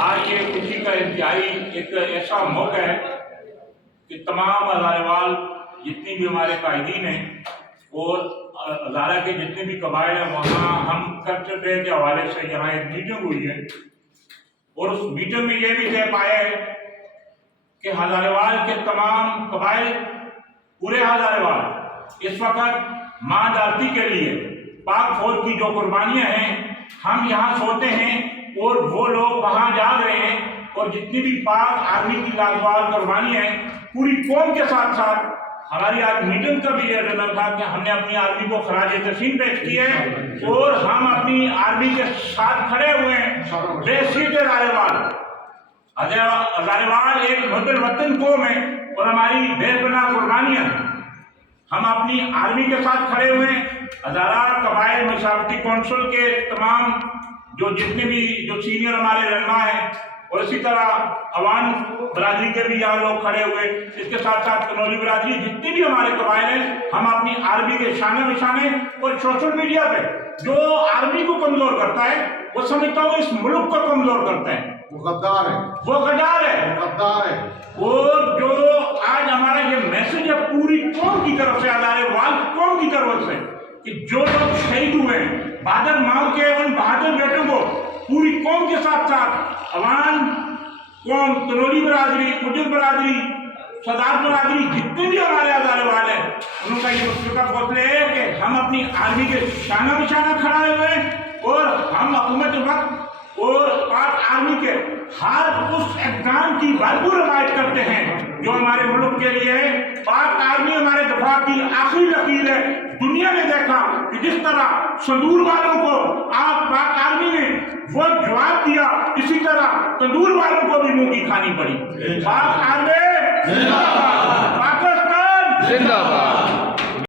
आज ये खुशी का इंतहाई एक ऐसा मौका है कि तमाम हज़ारेवाल जितनी भी हमारे कायदीन हैं और हज़ारा के जितने भी कबाइल हैं वहाँ हम कल्चर डे के हवाले से यहाँ एक मीटिंग हुई है और उस मीटिंग में ये भी तय पाया है कि हज़ारेवाल के तमाम कबाइल पूरे हज़ारेवाल इस वक्त माँ धरती के लिए पाक फौज की जो कुर्बानियाँ हैं हम यहाँ सोते हैं और वो लोग वहाँ जाग रहे हैं और जितनी भी पाक आर्मी की लाजवाब कुर्बानियाँ हैं पूरी कौम के साथ साथ हमारी आज मीटिंग का भी ये रिजल्ट था कि हमने अपनी आर्मी को खराज तस्लीम पेश किया है और हम अपनी आर्मी के साथ खड़े हुए हैं। बेसीट हज़ारेवाल एक मुद्दल वतन कौम है और हमारी बेपनाह कुर्बानियाँ हैं। हम अपनी आर्मी के साथ खड़े हुए हैं। हज़ारा कबाइल मशावरती कौंसिल के तमाम जो जितने भी जो सीनियर हमारे रहनुमा हैं और इसी तरह अवान बरादरी के भी यहाँ लोग खड़े हुए, इसके साथ साथ कनौली बरादरी जितनी भी हमारे कबाइल हैं, हम अपनी आर्मी के शान निशाने और सोशल मीडिया पे जो आर्मी को कमजोर करता है वो समझता हूँ इस मुल्क को कमजोर करता है। वो गद्दार है, वो गद्दार है, गद्दार है। और जो आज हमारा ये मैसेज है पूरी कौम की तरफ से, हज़ारेवाल कौम की तरफ से, कि जो लोग शहीद हुए बहादुर माओ के उन बहादुर बेटों को पूरी कौम के साथ साथ अवान कौम, तनोली बरादरी, गुजर बरादरी, सरदार बरादरी जितने भी हमारे हज़ारेवाल हैं उनका ये मुस्तक़ा हौसला है कि हम अपनी आर्मी के शाना निशाना खड़ा हुए हैं और हम हुकूमत वक्त और पाक आर्मी के हर उस इक़दाम की भरपूर हिमायत करते हैं जो हमारे मुल्क के लिए है। पाक आर्मी हमारे दफा की आखिरी लकीर है। दुनिया ने देखा कि जिस तरह संदूर वालों को आप पाक आर्मी ने वो जवाब दिया, इसी तरह तंदूर वालों को भी मुंह की खानी पड़ी। पाक आर्मी जिंदाबाद, पाकिस्तान जिंदाबाद।